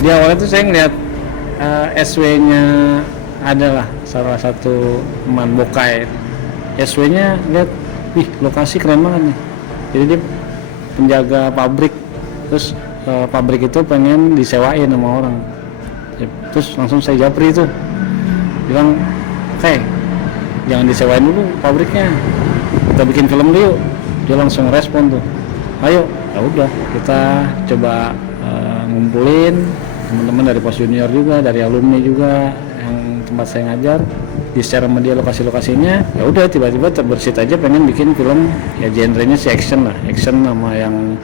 Jadi awalnya tuh saya ngeliat SW-nya adalah salah satu teman Bokai. SW-nya lihat, wih lokasi keren banget nih. Jadi dia penjaga pabrik, terus pabrik itu pengen disewain sama orang. Terus langsung saya japri itu, bilang, jangan disewain dulu pabriknya, kita bikin film dulu. Dia langsung respon tuh, ayo, ya udah kita coba ngumpulin teman-teman dari pos junior juga, dari alumni juga yang tempat saya ngajar, di share sama dia lokasi-lokasinya. Ya udah tiba-tiba terbersit aja pengen bikin film ya genrenya si action lah, action sama yang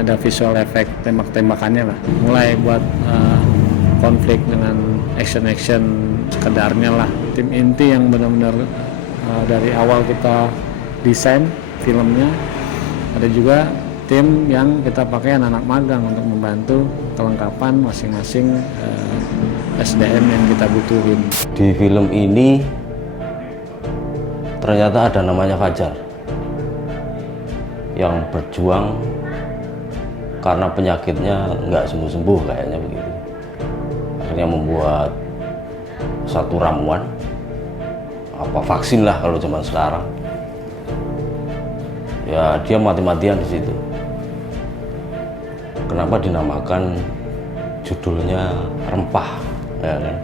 ada visual effect tembak-tembakannya lah. Mulai buat konflik dengan action sekedarnya lah. Tim inti yang benar-benar dari awal kita desain filmnya. Ada juga tim yang kita pakai anak-anak magang untuk membantu kelengkapan masing-masing SDM yang kita butuhin. Di film ini ternyata ada namanya Fajar yang berjuang karena penyakitnya nggak sembuh-sembuh kayaknya begitu. Akhirnya membuat satu ramuan, apa vaksin lah kalau zaman sekarang. Ya dia mati-matian di situ. Kenapa dinamakan judulnya Rempah, ya kan?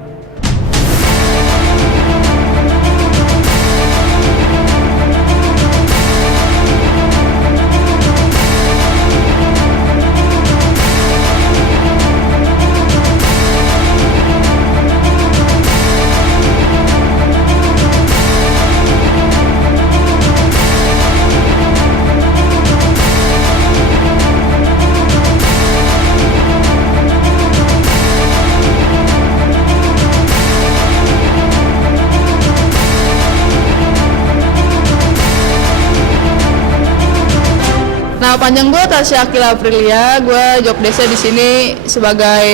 Nah, panjang gue Tasya Akila Aprilia, gue job desk di sini sebagai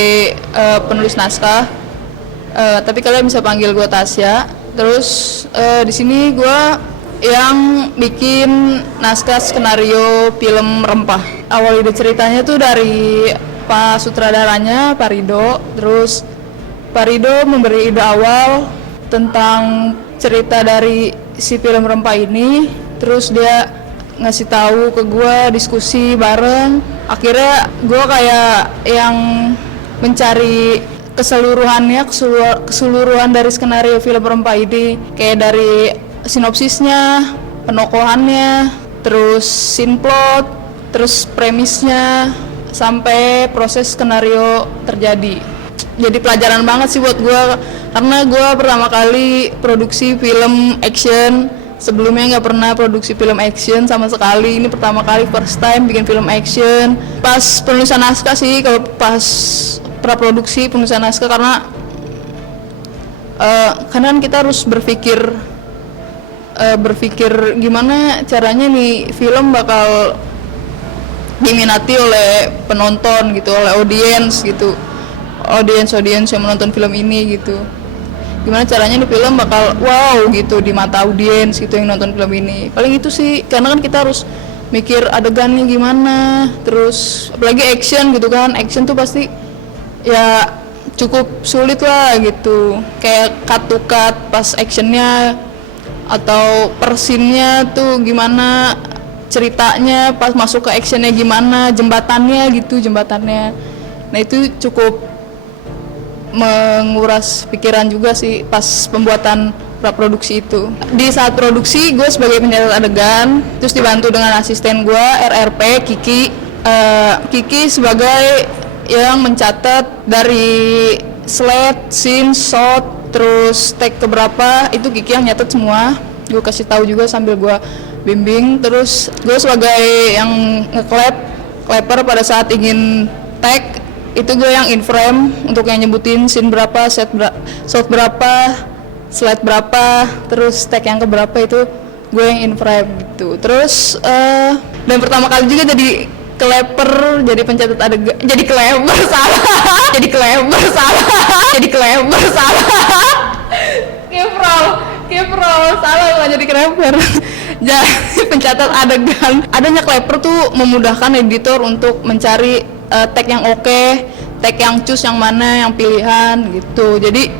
penulis naskah. Tapi kalian bisa panggil gue Tasya. Terus di sini gue yang bikin naskah skenario film Rempah. Awal ide ceritanya tuh dari Pak sutradaranya, Pak Rido. Terus Pak Rido memberi ide awal tentang cerita dari si film Rempah ini. Terus dia ngasih tahu ke gue, diskusi bareng. Akhirnya gue kayak yang mencari keseluruhan dari skenario film Rempah ini, kayak dari sinopsisnya, penokohannya, terus scene plot, terus premisnya, sampai proses skenario terjadi. Jadi pelajaran banget sih buat gue, karena gue pertama kali produksi film action. Sebelumnya nggak pernah produksi film action sama sekali. Ini pertama kali, first time bikin film action. Pas penulisan naskah sih, kalau pas praproduksi penulisan naskah, karena kan kita harus berpikir gimana caranya nih film bakal diminati oleh penonton gitu, oleh audiens gitu, audiens yang menonton film ini gitu. Gimana caranya nih film bakal wow gitu di mata audiens gitu yang nonton film ini. Paling itu sih, karena kan kita harus mikir adegannya gimana, terus apalagi action gitu kan. Action tuh pasti ya cukup sulit lah gitu, kayak cut to cut pas actionnya, atau per scene-nya tuh gimana ceritanya, pas masuk ke actionnya gimana, jembatannya. Nah itu cukup menguras pikiran juga sih pas pembuatan praproduksi itu. Di saat produksi gue sebagai pencatat adegan, terus dibantu dengan asisten gue RRP Kiki sebagai yang mencatat dari slide, scene, shot, terus take keberapa, itu Kiki yang nyatet semua. Gue kasih tahu juga sambil gue bimbing. Terus gue sebagai yang clapper pada saat ingin take, itu gue yang in frame untuk yang nyebutin scene berapa, shot berapa, slide berapa, terus take yang keberapa, itu gue yang in frame gitu. Terus dan pertama kali juga jadi clapper, jadi pencatat adegan, jadi clapper salah Kiprol salah, nggak jadi clapper. Jadi pencatat adegan. Adanya clapper tuh memudahkan editor untuk mencari tag yang oke, take yang choose yang mana yang pilihan gitu. Jadi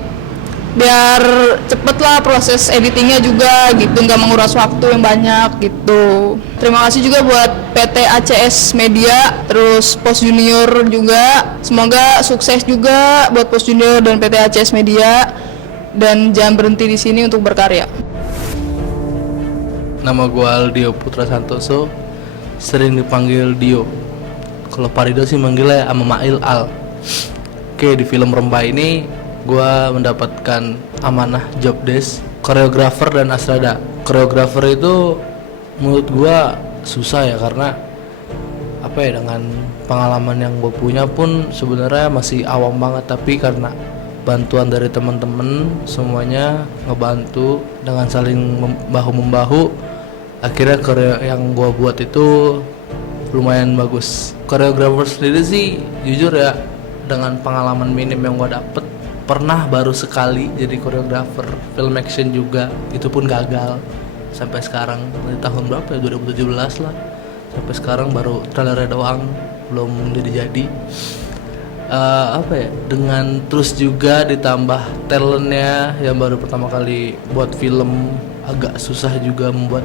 biar cepet lah proses editingnya juga gitu, nggak menguras waktu yang banyak gitu. Terima kasih juga buat PT ACS Media, terus Post Junior juga. Semoga sukses juga buat Post Junior dan PT ACS Media, dan jangan berhenti di sini untuk berkarya. Nama gue Aldio Putra Santoso, sering dipanggil Dio. Kalau Parido sih manggilnya sama Mail Al. Oke, di film Rempah ini gue mendapatkan amanah job desk koreografer dan Astrada. Koreografer itu menurut gue susah ya, karena apa ya, dengan pengalaman yang gue punya pun sebenarnya masih awam banget, tapi karena bantuan dari teman-teman semuanya ngebantu dengan saling bahu membahu, akhirnya koreo yang gue buat itu lumayan bagus. Koreografer sendiri sih jujur ya, dengan pengalaman minim yang gue dapet, pernah baru sekali jadi koreografer film action juga, itu pun gagal sampai sekarang. Dari tahun berapa ya, 2017 lah, sampai sekarang baru trailernya doang, belum jadi. Apa ya, dengan terus juga ditambah talentnya yang baru pertama kali buat film, agak susah juga membuat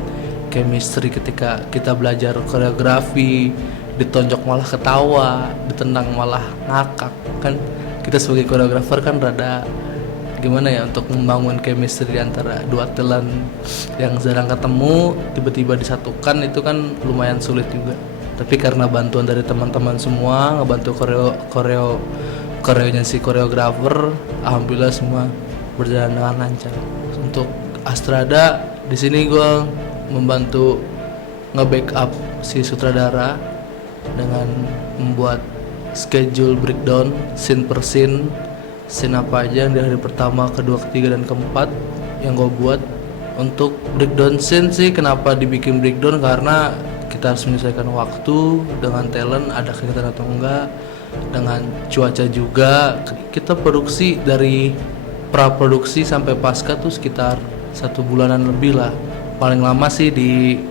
chemistry ketika kita belajar koreografi, ditonjok malah ketawa, ditendang malah ngakak kan. Kita sebagai koreografer kan rada gimana ya untuk membangun chemistry antara dua talent yang jarang ketemu tiba-tiba disatukan, itu kan lumayan sulit juga. Tapi karena bantuan dari teman-teman semua, ngebantu koreonya si koreografer, alhamdulillah semua berjalan dengan lancar. Untuk Astrada di sini gue membantu nge-backup si sutradara dengan membuat schedule breakdown scene per scene apa aja yang di hari pertama, kedua, ketiga, dan keempat yang gue buat. Untuk breakdown scene sih kenapa dibikin breakdown, karena kita harus menyesuaikan waktu dengan talent, ada kegiatan atau enggak, dengan cuaca juga. Kita produksi dari pra-produksi sampai pasca tuh sekitar 1 bulanan lebih lah, paling lama sih di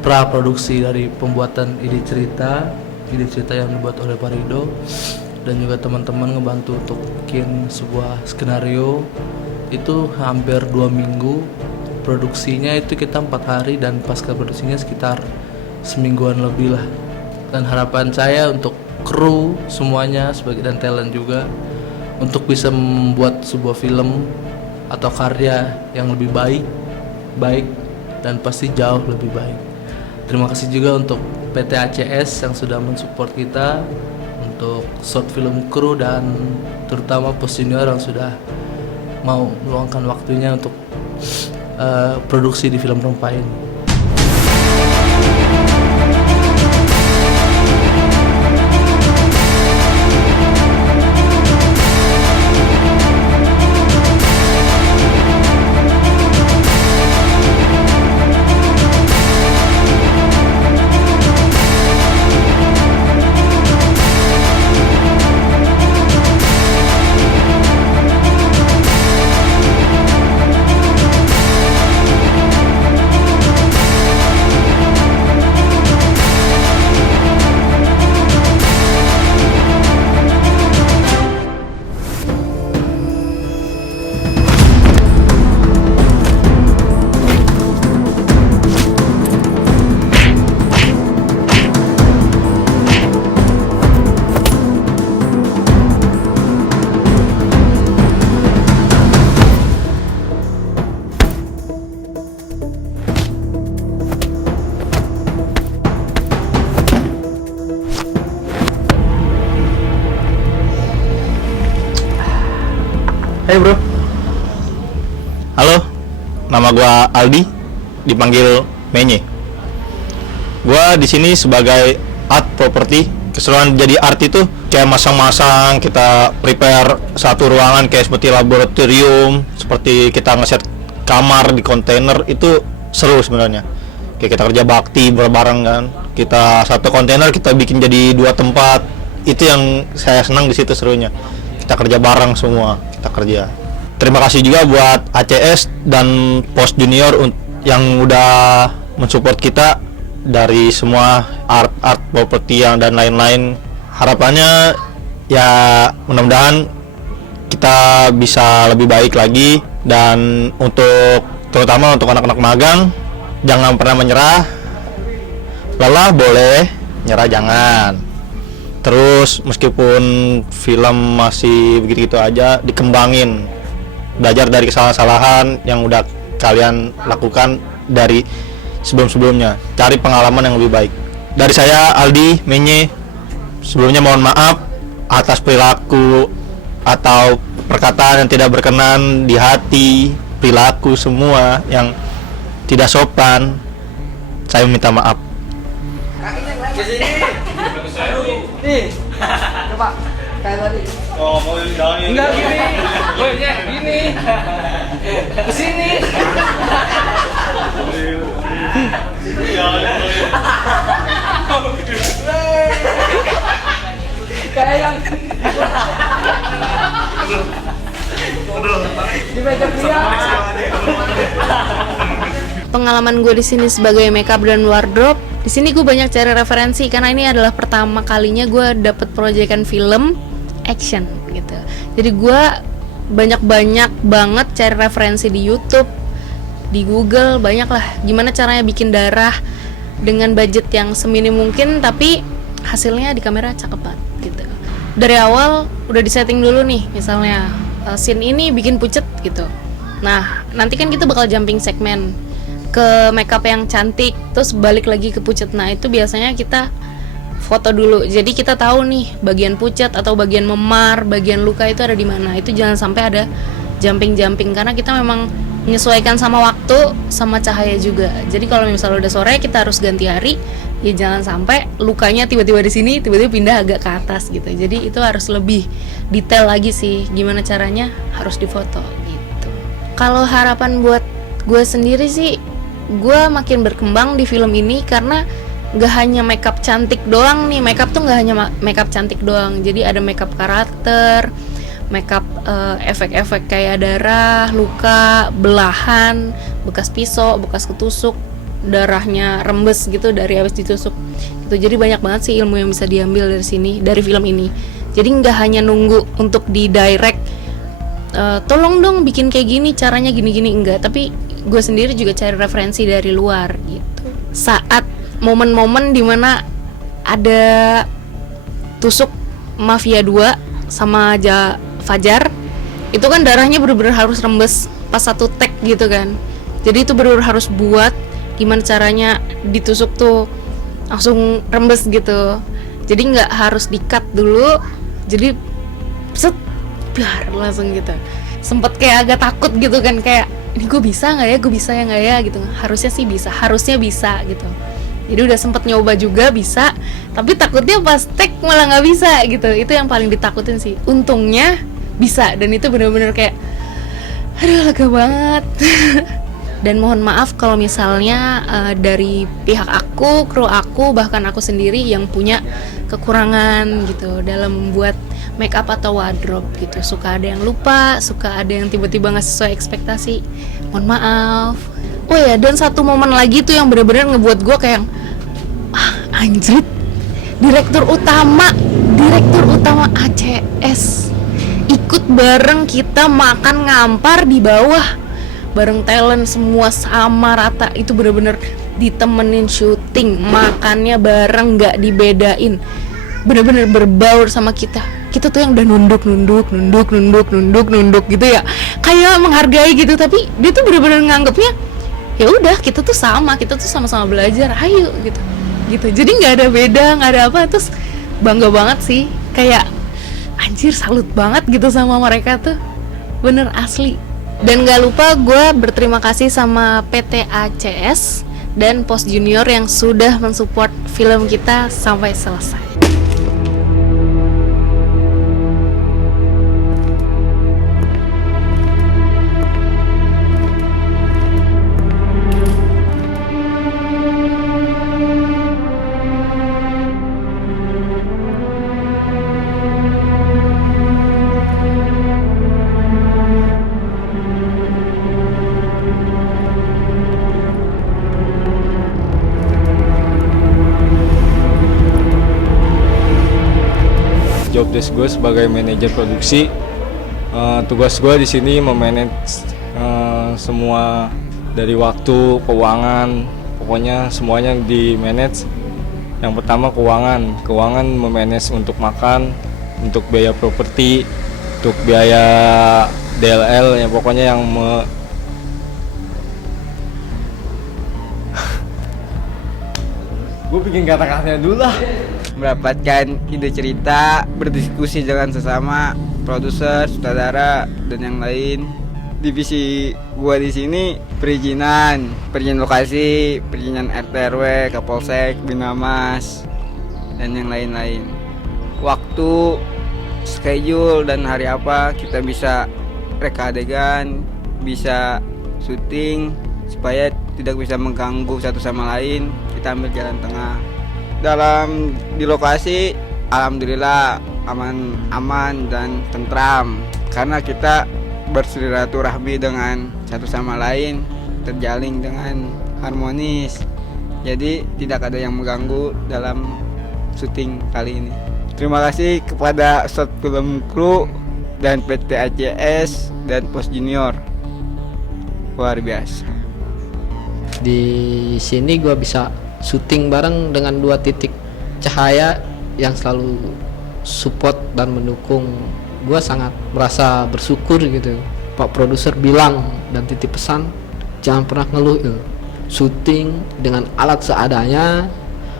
pra-produksi, dari pembuatan ide cerita yang dibuat oleh Parido dan juga teman-teman ngebantu untuk bikin sebuah skenario. Itu hampir 2 minggu produksinya, itu kita 4 hari, dan pasca produksinya sekitar semingguan lebih lah. Dan harapan saya untuk kru semuanya sebagai dan talent juga untuk bisa membuat sebuah film atau karya yang lebih baik dan pasti jauh lebih baik. Terima kasih juga untuk PT ACS yang sudah mensupport kita untuk short film kru, dan terutama Post Junior yang sudah mau meluangkan waktunya untuk produksi di film Rempah ini. Hai bro. Halo, nama gua Aldi, dipanggil Menye. Gua di sini sebagai art property. Keseruan jadi art itu kayak masang-masang, kita prepare satu ruangan kayak seperti laboratorium, seperti kita ngeset kamar di kontainer, itu seru sebenarnya. Kayak kita kerja bakti bareng kan. Kita satu kontainer kita bikin jadi 2 tempat. Itu yang saya senang di situ serunya. Kita kerja bareng semua, kita kerja. Terima kasih juga buat ACS dan Post Junior yang udah mensupport kita dari semua art property yang dan lain-lain. Harapannya Ya mudah-mudahan kita bisa lebih baik lagi, dan terutama untuk anak-anak magang, jangan pernah menyerah. Lelah boleh, nyerah jangan. Terus meskipun film masih begitu aja, dikembangin, belajar dari kesalahan-kesalahan yang udah kalian lakukan dari sebelum-sebelumnya, cari pengalaman yang lebih baik. Dari saya Aldi Menye, sebelumnya mohon maaf atas perilaku atau perkataan yang tidak berkenan di hati, perilaku semua yang tidak sopan. Saya minta maaf. Coba kayak tadi. Enggak gini. Boynya gini. Kesini. Kayak yang di meja dia. Pengalaman gue di sini sebagai makeup dan wardrobe, di sini gue banyak cari referensi karena ini adalah pertama kalinya gue dapet proyekan film action gitu. Jadi gue banyak banget cari referensi di YouTube, di Google, banyak lah gimana caranya bikin darah dengan budget yang seminim mungkin tapi hasilnya di kamera cakep banget gitu. Dari awal udah disetting dulu nih, misalnya scene ini bikin pucet gitu. Nah nanti kan kita bakal jumping segmen ke makeup yang cantik, terus balik lagi ke pucet. Nah itu biasanya kita foto dulu, jadi kita tahu nih bagian pucet atau bagian memar, bagian luka itu ada di mana. Itu jangan sampai ada jumping karena kita memang menyesuaikan sama waktu sama cahaya juga. Jadi kalau misalnya udah sore kita harus ganti hari, ya jangan sampai lukanya tiba-tiba di sini, tiba-tiba pindah agak ke atas gitu. Jadi itu harus lebih detail lagi sih, gimana caranya harus difoto gitu. Kalau harapan buat gue sendiri sih, gue makin berkembang di film ini karena gak hanya makeup cantik doang nih. Makeup tuh gak hanya makeup cantik doang, jadi ada makeup karakter, makeup efek-efek kayak darah, luka, belahan, bekas pisau, bekas ketusuk, darahnya rembes gitu dari habis ditusuk gitu. Jadi banyak banget sih ilmu yang bisa diambil dari sini, dari film ini. Jadi nggak hanya nunggu untuk di direct, tolong dong bikin kayak gini, caranya gini-gini, enggak. Tapi gue sendiri juga cari referensi dari luar gitu. Saat momen-momen dimana ada tusuk Mafia 2 sama Fajar, itu kan darahnya bener-bener harus rembes pas satu take gitu kan. Jadi itu bener-bener harus buat gimana caranya ditusuk tuh langsung rembes gitu. Jadi nggak harus di-cut dulu, jadi set biar langsung gitu. Sempet kayak agak takut gitu kan, kayak ini gue bisa nggak ya, gue bisa ya nggak ya gitu. Harusnya sih bisa, harusnya bisa gitu. Jadi udah sempet nyoba juga bisa, tapi takutnya pas take malah nggak bisa gitu. Itu yang paling ditakutin sih. Untungnya bisa, dan itu bener-bener kayak aduh lega banget. Dan mohon maaf kalau misalnya dari pihak aku, kru aku, bahkan aku sendiri yang punya kekurangan gitu dalam buat make up atau wardrobe gitu. Suka ada yang lupa, suka ada yang tiba-tiba nggak sesuai ekspektasi. Mohon maaf. Oh ya, dan satu momen lagi tuh yang benar-benar ngebuat gue kayak anjrit, direktur utama ACS ikut bareng kita makan ngampar di bawah bareng talent semua sama rata. Itu bener-bener ditemenin syuting, makannya bareng, nggak dibedain, bener-bener berbaur sama kita tuh yang udah nunduk gitu ya, kayak menghargai gitu. Tapi dia tuh bener-bener nganggepnya ya udah kita tuh sama-sama belajar, ayo gitu. Jadi nggak ada beda, nggak ada apa. Terus bangga banget sih, kayak anjir salut banget gitu sama mereka tuh, bener asli. Dan gak lupa gue berterima kasih sama PT ACS dan Post Junior yang sudah mensupport film kita sampai selesai. job desk gue sebagai manajer produksi. Tugas gue di sini memanage semua dari waktu, keuangan, pokoknya semuanya di manage. Yang pertama keuangan memanage untuk makan, untuk biaya properti, untuk biaya DLL, yang pokoknya yang gue bikin kata-katanya dulu lah. Mendapatkan ide cerita, berdiskusi dengan sesama produser, sutradara, dan yang lain. Divisi gua di sini perizinan lokasi, perizinan RT RW, Kapolsek, Binamas, dan yang lain-lain. Waktu, schedule, dan hari apa kita bisa reka adegan, bisa syuting supaya tidak bisa mengganggu satu sama lain. Kita ambil jalan tengah. Di lokasi alhamdulillah aman dan tentram karena kita bersilaturahmi dengan satu sama lain, terjalin dengan harmonis. Jadi tidak ada yang mengganggu dalam syuting kali ini. Terima kasih kepada Short Film Crew dan PT ACS dan Pos Junior. Luar biasa. Di sini gue bisa syuting bareng dengan 2 titik cahaya yang selalu support dan mendukung. Gue sangat merasa bersyukur gitu. Pak produser bilang dan titip pesan, jangan pernah ngeluh ya. Syuting dengan alat seadanya,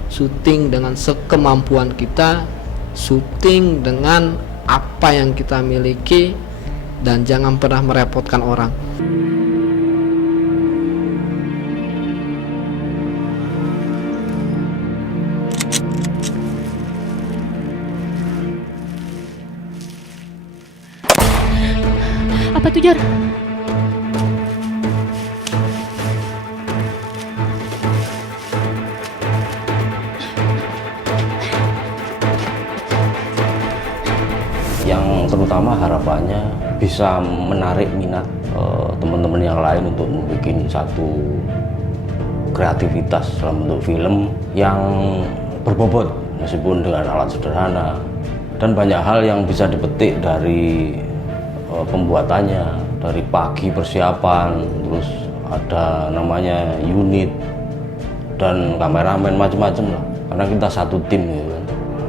syuting dengan sekemampuan kita, syuting dengan apa yang kita miliki, dan jangan pernah merepotkan orang. Apa tuh, Jar? Yang terutama harapannya bisa menarik minat teman-teman yang lain untuk membuat satu kreativitas dalam bentuk film yang berbobot meskipun dengan alat sederhana, dan banyak hal yang bisa dipetik dari pembuatannya, dari pagi persiapan, terus ada namanya unit dan kameramen, macam-macam lah, karena kita satu tim gitu kan,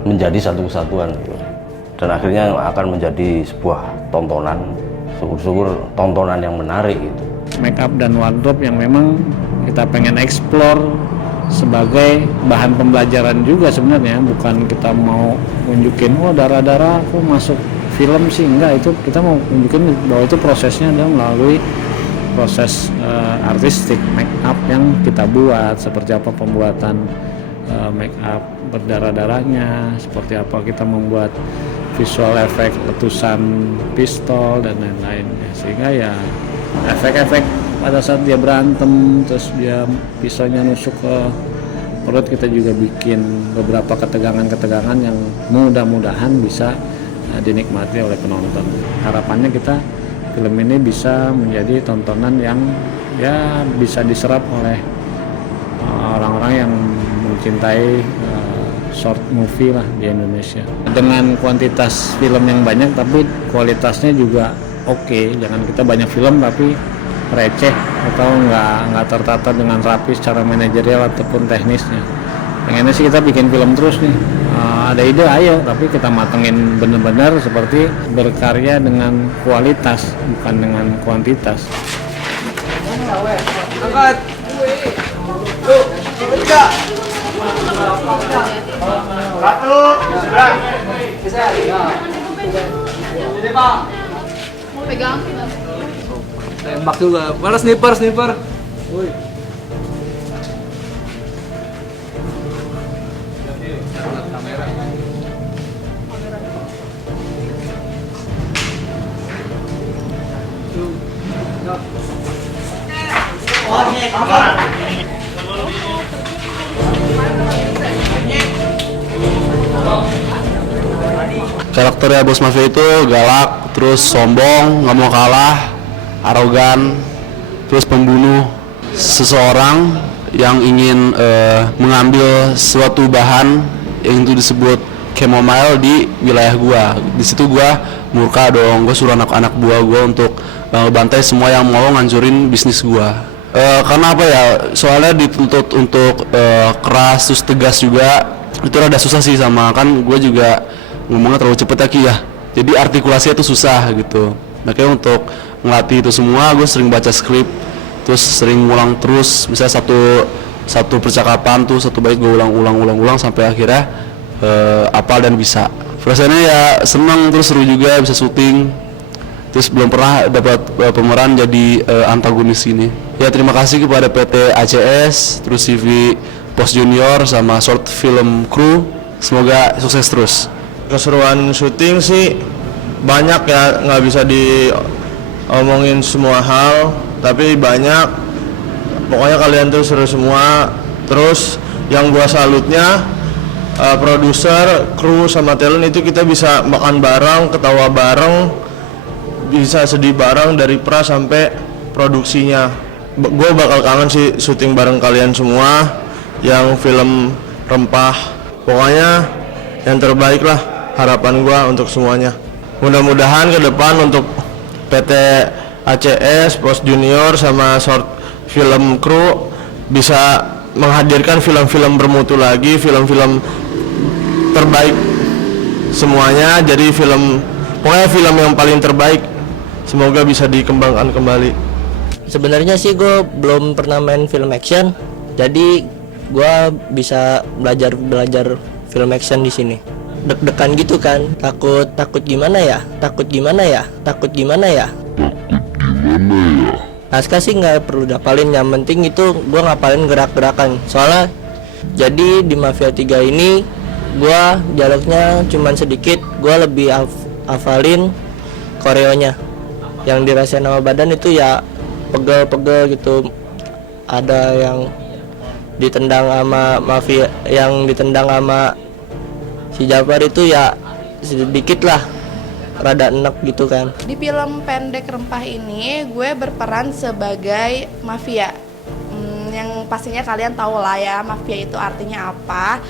menjadi satu kesatuan gitu. Dan akhirnya akan menjadi sebuah tontonan, syukur-syukur tontonan yang menarik gitu. Make up dan wardrobe yang memang kita pengen explore sebagai bahan pembelajaran juga sebenarnya, bukan kita mau nunjukin darah-darah aku masuk film sih, enggak. Itu kita mau nunjukin bahwa itu prosesnya adalah melalui proses artistik make up yang kita buat, seperti apa pembuatan make up berdarah-darahnya, seperti apa kita membuat visual efek letusan pistol dan lain-lain, sehingga ya efek-efek pada saat dia berantem terus dia pisaunya nusuk ke perut, kita juga bikin beberapa ketegangan-ketegangan yang mudah-mudahan bisa dinikmati oleh penonton. Harapannya kita film ini bisa menjadi tontonan yang ya bisa diserap oleh orang-orang yang mencintai short movie lah di Indonesia. Dengan kuantitas film yang banyak tapi kualitasnya juga oke. Jangan kita banyak film tapi receh atau nggak tertata dengan rapi secara manajerial ataupun teknisnya. Pengennya sih kita bikin film terus nih. Ada ide ayo, tapi kita matengin benar-benar seperti berkarya dengan kualitas bukan dengan kuantitas. Angkat. Tuh, tiga. Satu, seberang. Bisa. Ini Pak. Mau pegang? Tembak juga. Mana sniper? Woi. Karakternya bos mafia itu galak, terus sombong, nggak mau kalah, arogan, terus pembunuh. Seseorang yang ingin mengambil suatu bahan yang itu disebut chamomile di wilayah gua. Di situ gua murka dong, gua suruh anak-anak buah gua untuk bantai semua yang mau ngancurin bisnis gua. Karena apa ya, soalnya dituntut untuk keras terus tegas juga, itu rada susah sih, sama kan gue juga ngomongnya terlalu cepet ya, jadi artikulasinya tuh susah gitu. Makanya untuk ngelatih itu semua gue sering baca skrip, terus sering ngulang terus, misalnya satu percakapan tuh satu bait gue ulang sampai akhirnya hafal dan bisa. Rasanya ya senang, terus seru juga bisa syuting. Terus belum pernah dapat pemeran jadi antagonis ini. Ya terima kasih kepada PT ACS, terus CV Post Junior sama Short Film Crew. Semoga sukses terus. Keseruan syuting sih banyak ya, nggak bisa diomongin semua hal, tapi banyak. Pokoknya kalian tuh seru semua. Terus yang gua salutnya produser, kru sama talent itu kita bisa makan bareng, ketawa bareng, bisa sedih bareng dari pra sampai produksinya. Gue bakal kangen sih syuting bareng kalian semua yang film rempah. Pokoknya yang terbaik lah harapan gue untuk semuanya. Mudah-mudahan ke depan untuk PT ACS, Post Junior sama Short Film Crew bisa menghadirkan film-film bermutu lagi, film-film terbaik semuanya. Jadi pokoknya film yang paling terbaik. Semoga bisa dikembangkan kembali. Sebenarnya sih gue belum pernah main film action, jadi gue bisa belajar film action di sini. Deg-degan gitu kan, takut gimana ya. Naskah sih nggak perlu dapalin, yang penting itu gue ngapalin gerak-gerakan. Soalnya jadi di Mafia 3 ini gue dialognya cuman sedikit, gue lebih hafalin koreonya. Yang dirasain sama badan itu ya pegel-pegel gitu. Ada yang ditendang sama Mafia, yang ditendang sama si Jafar itu ya sedikit lah, rada enek gitu kan. Di film pendek Rempah ini gue berperan sebagai mafia. Yang pastinya kalian tahu lah ya, mafia itu artinya apa.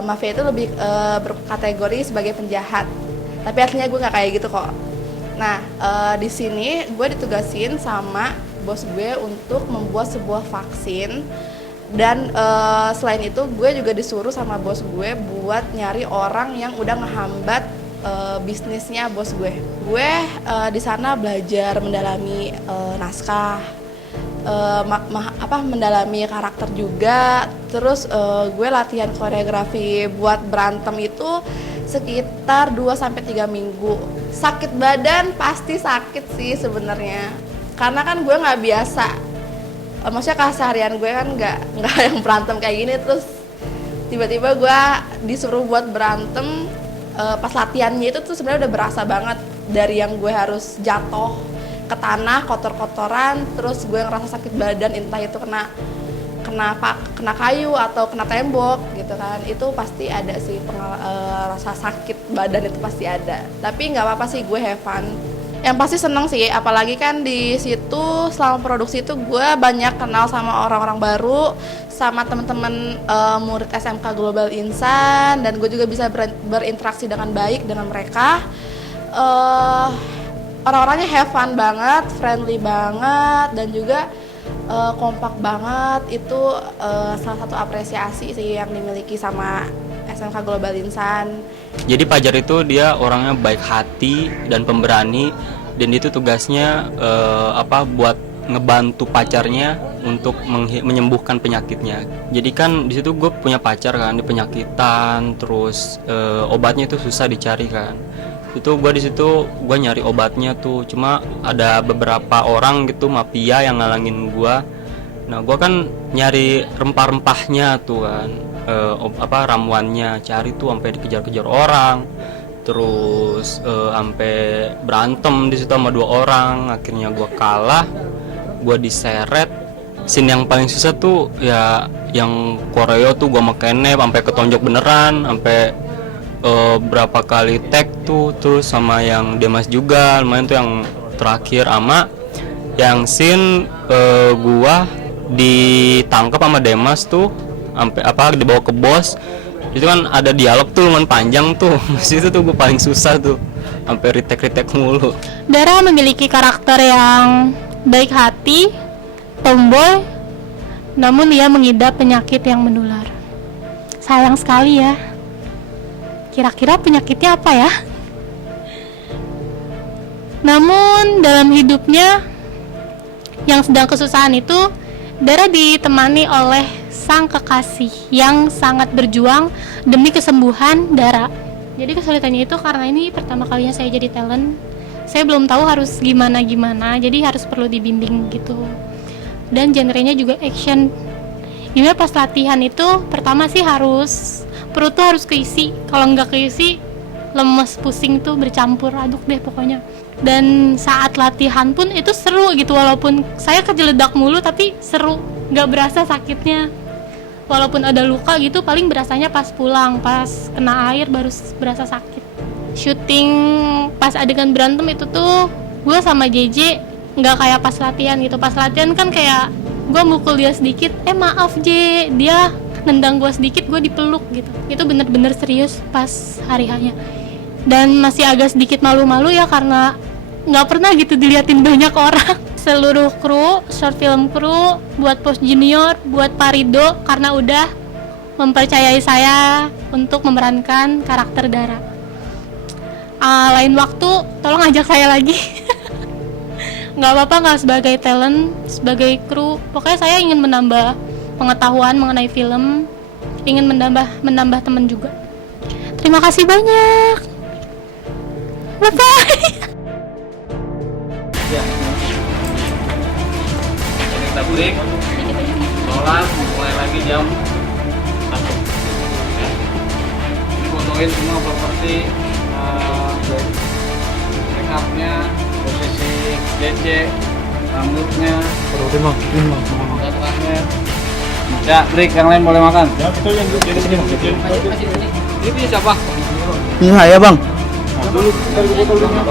Mafia itu lebih berkategori sebagai penjahat. Tapi aslinya gue nggak kayak gitu kok. Nah, di sini gue ditugasin sama bos gue untuk membuat sebuah vaksin. Dan selain itu gue juga disuruh sama bos gue buat nyari orang yang udah ngehambat bisnisnya bos gue. Gue di sana belajar mendalami naskah, mendalami karakter juga. Terus gue latihan koreografi buat berantem itu sekitar 2-3 minggu. Sakit badan pasti sakit sih sebenarnya, karena kan gue nggak biasa. Maksudnya keseharian gue kan nggak yang berantem kayak gini. Terus tiba-tiba gue disuruh buat berantem. Pas latihannya itu tuh sebenarnya udah berasa banget, dari yang gue harus jatuh ke tanah kotor-kotoran, terus gue ngerasa sakit badan, entah itu kena kayu atau kena tembok gitu kan. Itu pasti ada sih rasa sakit badan, itu pasti ada. Tapi nggak apa-apa sih, gue have fun. Yang pasti seneng sih, apalagi kan di situ selama produksi itu gue banyak kenal sama orang-orang baru, sama teman-teman murid SMK Global Insan, dan gue juga bisa berinteraksi dengan baik dengan mereka. Orang-orangnya have fun banget, friendly banget, dan juga kompak banget. Itu salah satu apresiasi sih yang dimiliki sama SMK Global Insan. Jadi Pajar itu dia orangnya baik hati dan pemberani, dan itu tugasnya buat ngebantu pacarnya untuk menyembuhkan penyakitnya. Jadi kan di situ gue punya pacar kan, di penyakitan, terus obatnya itu susah dicari kan. Itu gue di situ gue nyari obatnya tuh, cuma ada beberapa orang gitu mafia yang ngalangin gue. Nah gue kan nyari rempah-rempahnya tuh kan, ramuannya, cari tuh sampai dikejar-kejar orang, terus sampai berantem di situ sama 2 orang. Akhirnya gue kalah, gue diseret. Scene yang paling susah tuh ya yang koreo tuh gue makenep sampai ketonjok beneran, sampai berapa kali tag tuh. Terus sama yang Demas juga lumayan tuh yang terakhir, sama yang scene gua ditangkap sama Demas tuh, sampai dibawa ke bos. Itu kan ada dialog tuh lumayan panjang tuh. Situ tuh gue paling susah tuh, sampai retake mulu. Dara memiliki karakter yang baik hati, tomboy, namun ia mengidap penyakit yang menular. Sayang sekali ya. Kira-kira penyakitnya apa ya? Namun dalam hidupnya yang sedang kesusahan itu, Dara ditemani oleh sang kekasih yang sangat berjuang demi kesembuhan Dara. Jadi kesulitannya itu karena ini pertama kalinya saya jadi talent. Saya belum tahu harus gimana, jadi harus perlu dibimbing gitu. Dan genrenya juga action. Gimana pas latihan itu pertama sih perut tuh harus keisi. Kalau nggak keisi, lemes, pusing tuh bercampur aduk deh pokoknya. Dan saat latihan pun itu seru gitu, walaupun saya kejeledak mulu tapi seru, nggak berasa sakitnya. Walaupun ada luka gitu, paling berasanya pas pulang, pas kena air baru berasa sakit. Syuting pas adegan berantem itu tuh gue sama JJ nggak kayak pas latihan gitu. Pas latihan kan kayak gue mukul dia sedikit, maaf J, dia nendang gue sedikit, gue dipeluk gitu. Itu bener-bener serius pas hari-harinya. Dan masih agak sedikit malu-malu ya karena nggak pernah gitu diliatin banyak orang. Seluruh kru, short film kru, buat Post Junior, buat Parido karena udah mempercayai saya untuk memerankan karakter Dara. Lain waktu tolong ajak saya lagi. Nggak apa-apa, nggak sebagai talent, sebagai kru. Pokoknya saya ingin menambah pengetahuan mengenai film, ingin menambah teman juga. Terima kasih banyak. Bye-bye. Kita break, sholat, mulai lagi jam 1 ya. Ini fotoin semua properti, make upnya, posisi JJ, rambutnya, tatakannya. Ya, break, yang lain boleh makan. Ya, betul yang jadi sini. Ini punya siapa? Ini saya bang. Dulu, dari botol dulu.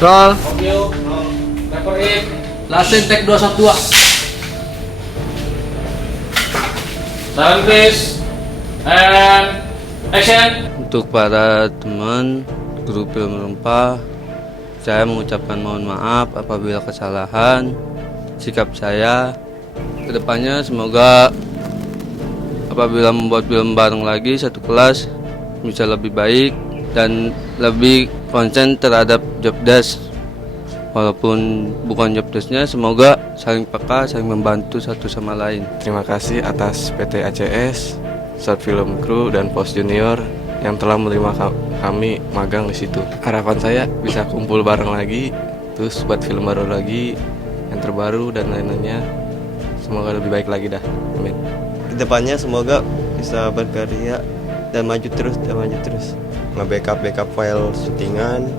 Roll. Level in. Lasin take 212. Silent please. And action. Untuk para teman grup film Rempah, saya mengucapkan mohon maaf apabila kesalahan sikap saya. Kedepannya semoga apabila membuat film bareng lagi satu kelas bisa lebih baik dan lebih konsen terhadap job desk. Walaupun bukan job desknya, semoga saling peka, saling membantu satu sama lain. Terima kasih atas PT ACS, Short Film Crew dan Post Junior yang telah menerima kami magang di situ. Harapan saya bisa kumpul bareng lagi, terus buat film baru lagi, yang terbaru dan lain-lainnya. Semoga lebih baik lagi dah. Amin. Kedepannya semoga bisa berkarya dan maju terus. Nge-backup file syutingan,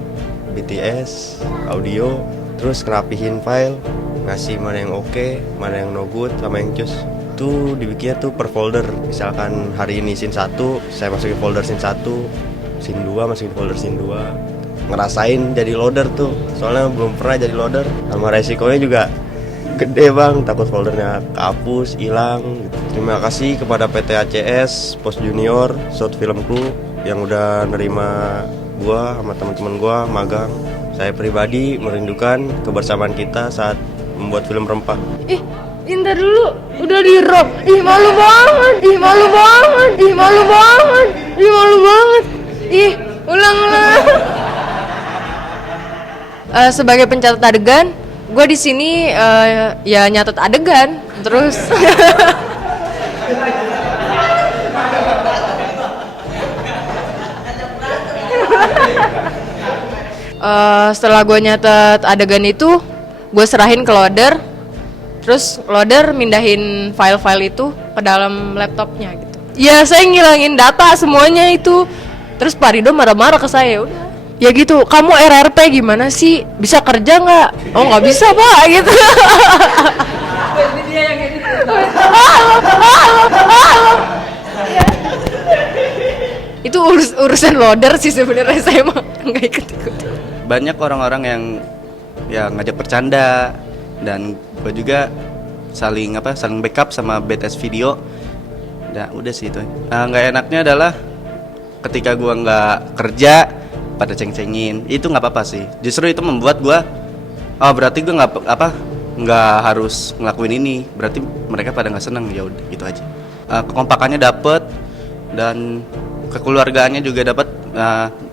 BTS, audio, terus ngerapihin file, ngasih mana yang oke, mana yang no good, sama yang cus. Itu dibikinnya tuh per folder. Misalkan hari ini scene 1, saya masukin folder scene 1, scene 2 masukin folder scene 2. Ngerasain jadi loader tuh, soalnya belum pernah jadi loader. Sama resikonya juga gede bang, takut foldernya kehapus, hilang gitu. Terima kasih kepada PT ACS, Post Junior, Short Film Crew yang udah nerima gua sama teman-teman gua magang. Saya pribadi merindukan kebersamaan kita saat membuat film Rempah. Intar dulu, udah di rock. Malu banget. Ulang. Sebagai pencatat adegan, gue di sini ya nyatet adegan, terus setelah gue nyatet adegan itu, gue serahin ke loader, terus loader mindahin file-file itu ke dalam laptopnya gitu. Ya saya ngilangin data semuanya itu, terus Pak Rido marah-marah ke saya, udah. Ya gitu, kamu RRP gimana sih? Bisa kerja nggak? Oh nggak bisa Pak, gitu. Itu urusan loader sih sebenarnya, saya mah nggak ikut-ikut. Banyak orang-orang yang ngajak bercanda, dan gue juga saling backup sama BTS video. Udah sih itu. Nggak enaknya adalah ketika gue nggak kerja pada ceng-cengin, itu nggak apa-apa sih. Justru itu membuat gue, berarti gue nggak harus ngelakuin ini. Berarti mereka pada nggak seneng, ya udah gitu aja. Kekompakannya dapet dan kekeluargaannya juga dapet.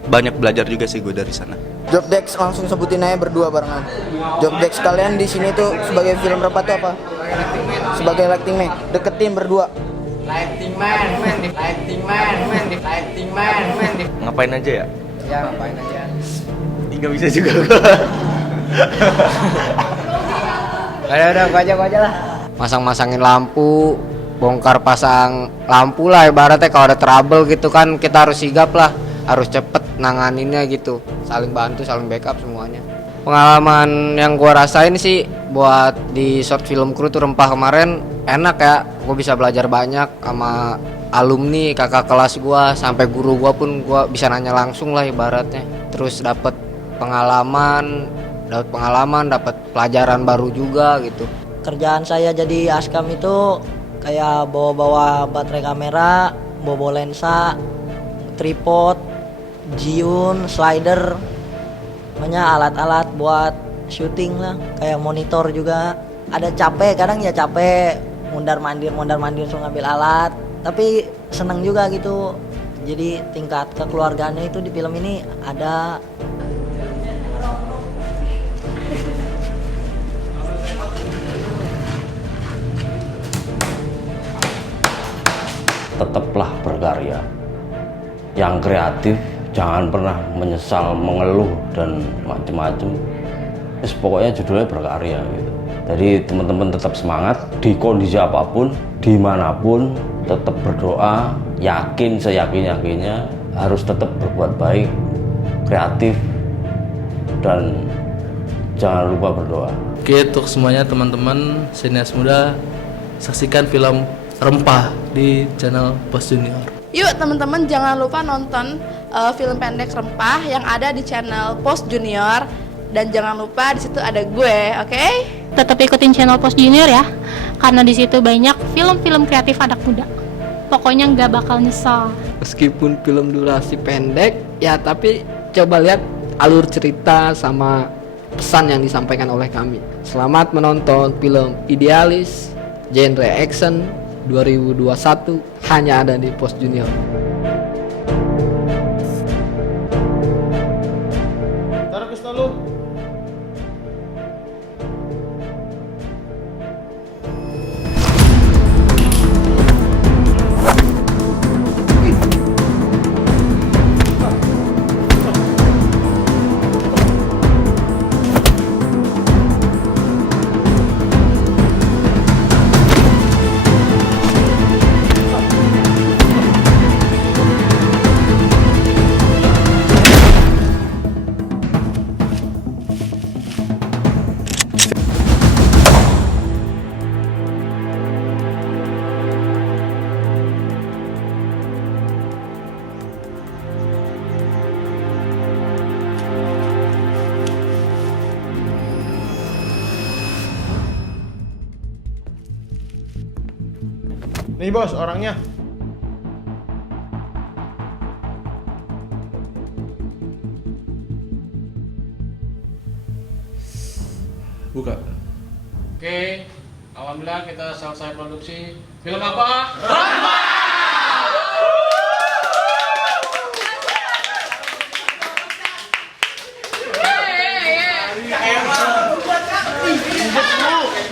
Banyak belajar juga sih gue dari sana. Job desk langsung sebutin aja berdua barengan. Job desk kalian di sini tuh sebagai film Rempah tuh apa? Sebagai lighting man, deketin berdua. Lighting man. Ngapain aja ya? Ya ngapain aja. Nggak bisa juga gua. Udah, gua aja lah. Masang-masangin lampu, bongkar pasang lampu lah ibaratnya. Kalau ada trouble gitu kan kita harus sigap lah, harus cepet nanganinnya gitu, saling bantu, saling backup semuanya. Pengalaman yang gua rasain sih buat di Short Film Crew tuh Rempah kemarin enak ya, gua bisa belajar banyak sama alumni, kakak kelas gua, sampai guru gua pun gua bisa nanya langsung lah ibaratnya. Terus dapat pengalaman, dapat pelajaran baru juga gitu. Kerjaan saya jadi askam itu kayak bawa-bawa baterai kamera, bawa lensa, tripod, jiun, slider, banyak alat-alat buat syuting lah, kayak monitor juga. Ada capek, kadang ya capek, mondar-mandir suruh ngambil alat, tapi senang juga gitu. Jadi tingkat kekeluargaannya itu di film ini ada. Tetaplah berkarya. Yang kreatif, jangan pernah menyesal, mengeluh dan macam-macam. Pokoknya judulnya berkarya gitu. Jadi teman-teman tetap semangat di kondisi apapun, dimanapun, tetap berdoa, yakin seyakin-yakinnya, harus tetap berbuat baik, kreatif, dan jangan lupa berdoa. Oke, untuk semuanya teman-teman sinias muda, saksikan film Rempah di channel Post Junior. Yuk teman-teman jangan lupa nonton film pendek Rempah yang ada di channel Post Junior, dan jangan lupa di situ ada gue, oke? Tetap ikutin channel Post Junior ya, karena di situ banyak film-film kreatif anak muda. Pokoknya nggak bakal nyesal. Meskipun film durasi pendek ya, tapi coba lihat alur cerita sama pesan yang disampaikan oleh kami. Selamat menonton film idealis, genre action, 2021 hanya ada di Pos Junior. Taruh pistol lu. Nih bos, orangnya. Buka. Oke, alhamdulillah kita selesai produksi film apa?